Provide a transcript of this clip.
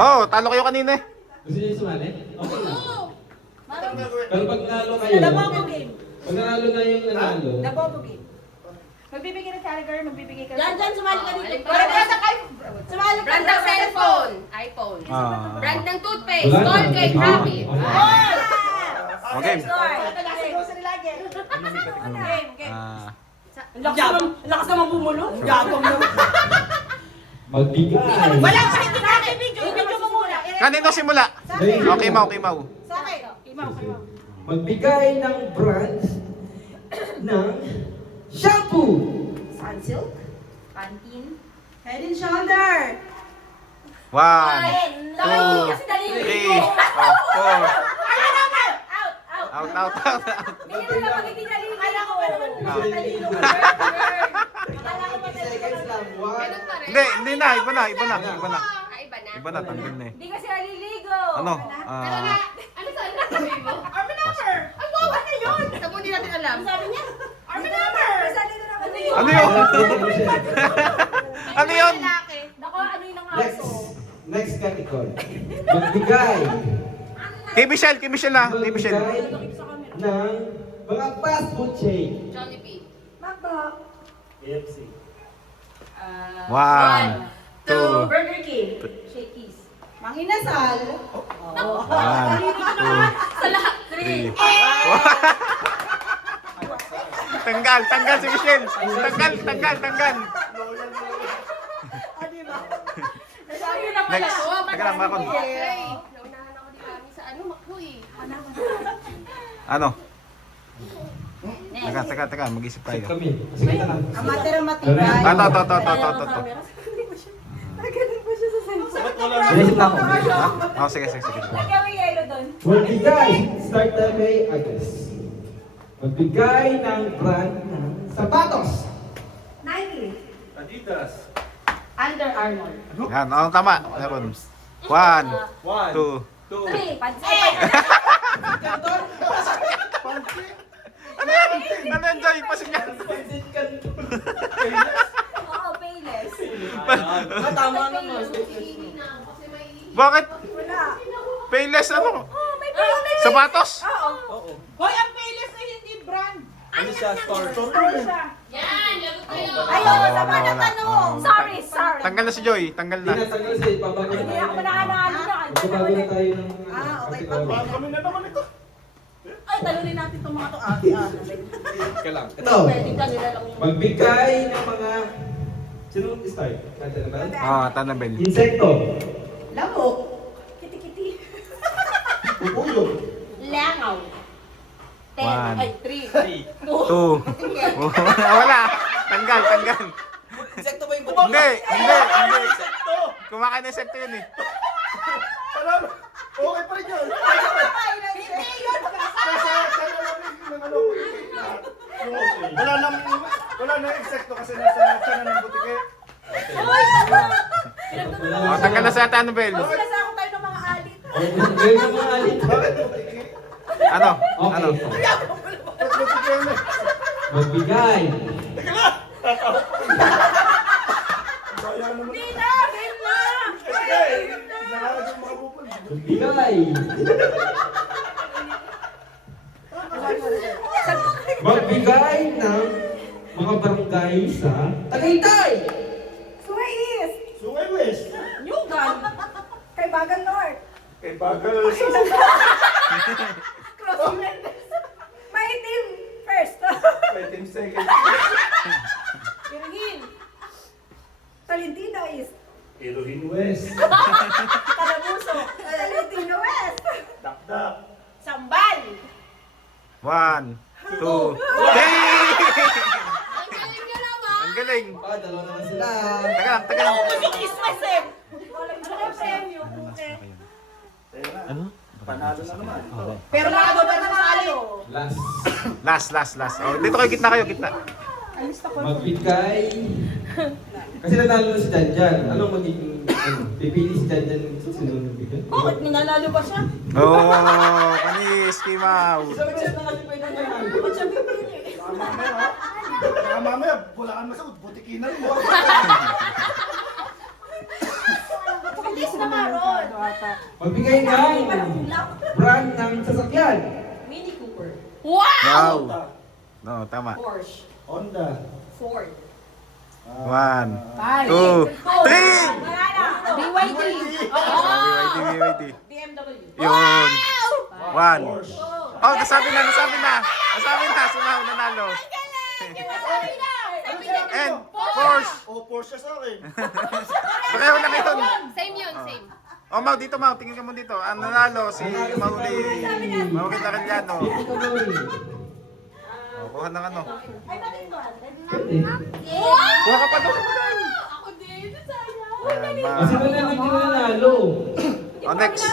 Oh, talo kayo kanina eh. Gusto niyo sumali? Okay lang. Pero pag nalo kayo, Nabobo game. pag nanalo na yung nanalo, Nabobo game. Magbibigay ng Challenger, magbibigay ka. Diyan, sumali ka dito. Para ka sa kay... Sumali ka Brand ng cellphone, iPhone. Ah. Brand ng toothpaste, Wala na. Colgate, Rapid. Okay. Grocery lagi. Game, game. Ah. Lakas naman bumulong. Yabang naman. magbigay. Wala pa, hindi na video. Video mo muna. Kanino simula? Okay, Mau, okay, Mau. Sa akin. Kimaw. Magbigay ng brand ng shampoo. Sunsilk. Pantene. Head and shoulder. 1, 2, kasi dalili 3, ko. 4. Out. Out. Hindi mo na magiging dalili ko. Kala ko pa naman Out. dalilo. Akala ko pa Seconds lang. Ganun pa rin. Hindi na, iba na. Ah, iba na. Iba na, tanggal na eh. Hindi kasi naliligo. Ano? Pero na, ano saan na sabihin mo? Army number. Ang bawa na yun! Sabi hindi natin alam. Sabi niya. Army number. Sali na naman. Ano yun? Ano yun? Lalaki. Naku, ano yung Next. aso? Next category. Magbigay. Kay Michelle na. Kay Michelle. Magbigay ng mga fast food chain. Jollibee. Macdo. KFC. 1, 2, Burger King. Shakey's. Manginasal. 1, Sa lahat. 2, 3. Tanggal si Michelle. Tanggal. O, diba? Next. Teka lang, Makon. Okay. Naunahan ako ni Mami sa ano, Makro eh. Ano? Teka, mag-isip tayo. Kami. Sige na lang. Amateur ang matibay. Ito. Nagaling pa siya sa cellphone. Inisip na ako. Oh, sige. Lagyan mo yung yelo doon. Magbigay. Start na may Agnes. Magbigay ng brand ng sapatos. Nike. Under Armour. Yan, tama. Meron. 1, 2. 3. Pansit. Ano yan, Joy? Pasok yan. Oo, Payless. Tama naman. Bakit? Wala. Payless ano? Oh, may Payless. Sapatos? Oo. Hoy, ang Payless ay hindi brand. Ano siya? Store. Store siya. Yan, lagot kayo. Ayoko sa mga Wala. tanong. Sorry. Tanggal na si Joy. Tanggal na. Tinatanggal siya. Ipabago na Hindi tayo. ako mananalo na. Magbabago na tayo ng Okay. category. Ay, talunin natin itong mga to. Ate. Ito. Pwede ka nila lang. Magbigay ng mga... Sino start? Kanta na ba? Tanabel. Insekto. Lamok. Kiti-kiti. Pupuyo. Langaw. 1, 3. 2. Wala. Tanggal. Insekto ba yung Hindi. Kumakain ng insekto yun eh. Okay pa rin yun. Wala na insekto kasi nasa tiyan ng butike. Tanggal na sa Tanabel. Sinasa ako tayo ng mga alit. Gawin ng mga alit. Bakit butike? Ano? Ba't butike yun eh? Magbigay. Kaya naman. Game na! Nakakad yung mga bupol. Magbigay. Magbigay ng mga barangay sa Tagaytay. Suwais! Sungay West. New Gun! Kay Bagan North! Eh, bagal sa... Cross Mendes! Maitim! First! May team second. Iringin! Talentino East! Ilohin West. Calabuso! Talentino West! Dakdak. Sambal! 1, 2, 3. Ang galing. Dalawa naman sila. Teka lang. Yung Christmas eh! Walang premyo. Ano? Panalo na naman. Pero nakababa na tayo! Last. Oh, dito kayo, gitna. Magbigay. Kasi nanalo na si Janjan. Anong magiging... pipili si Janjan sa susunod na bigay? Bakit nanalo ba siya? Oh, panis, Kimaw. Isang chat na kasi pwede nanalo. Bakit siya pipili? Mamaya, bulaan masagot. Butiki na rin. bata. Magbigay ng brand ng sasakyan. Mini Cooper. Wow. No, tama. Porsche. Honda. Ford. 1, 2, 3! BYD. BYD. BMW. Yun. 1. Porsche. Oh, nasabi na. Si Mau nanalo. And Porsche. Oh, Porsche sa akin. Pareho lang ito. Same yun, same. Oh, Mau, dito Mau. Tingin ka mo dito. Ang nanalo si Mauli. Mauli Tarellano. Dito ka Maui. Oh, kuha ng ano. Eh. Kuha ka pa doon. Ako din, sayang. Ayan, Kasi Mau. wala nang nanalo. Oh, next.